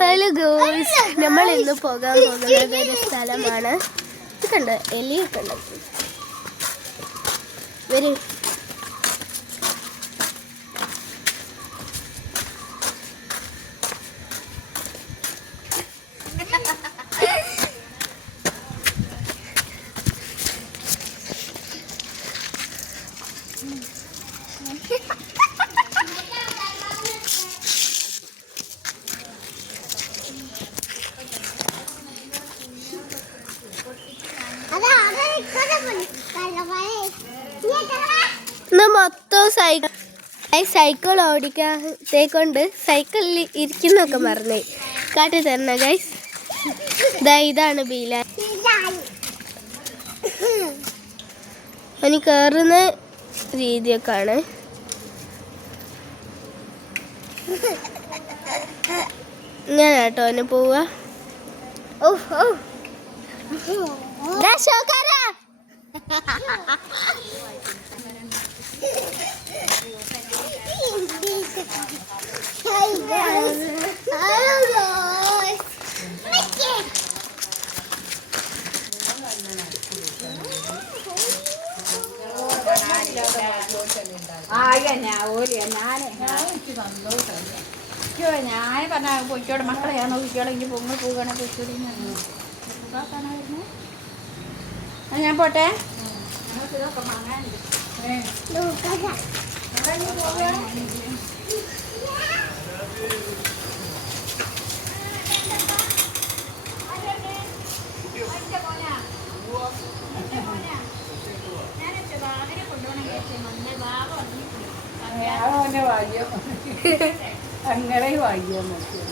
Hello girls, നമ്മൾ ഇന്ന് പോകാൻ പോകുന്നത് ഒരു സ്ഥലമാണ്. ഇതുണ്ട്, എലിയൊക്കെ ഉണ്ട്. വരും. ഇന്ന് മൊത്തം സൈക്കിൾ ഓടിക്കാത്തേക്കൊണ്ട് സൈക്കിളിൽ ഇരിക്കുന്നൊക്കെ മറന്നേ. കാട്ടി തരണ ഗൈസ്. ഇതാണ് ബീല. അവന് കയറുന്ന രീതിയൊക്കെ ആണ്. ഇങ്ങനെ കേട്ടോ അവന് പോവുക. ഞാൻ പറഞ്ഞ പൊയ്ക്കോടെ മക്കളെ ഞാൻ നോക്കിക്കോളെ. ഇനി പൊങ്ങ് പോവുകയാണെ പൊയ്ക്കോടി. ഞാൻ പോട്ടെ. ഇതൊക്കെ വാങ്ങാനുണ്ട്. അങ്ങനെ വായിക്കാൻ നോക്കിയത്.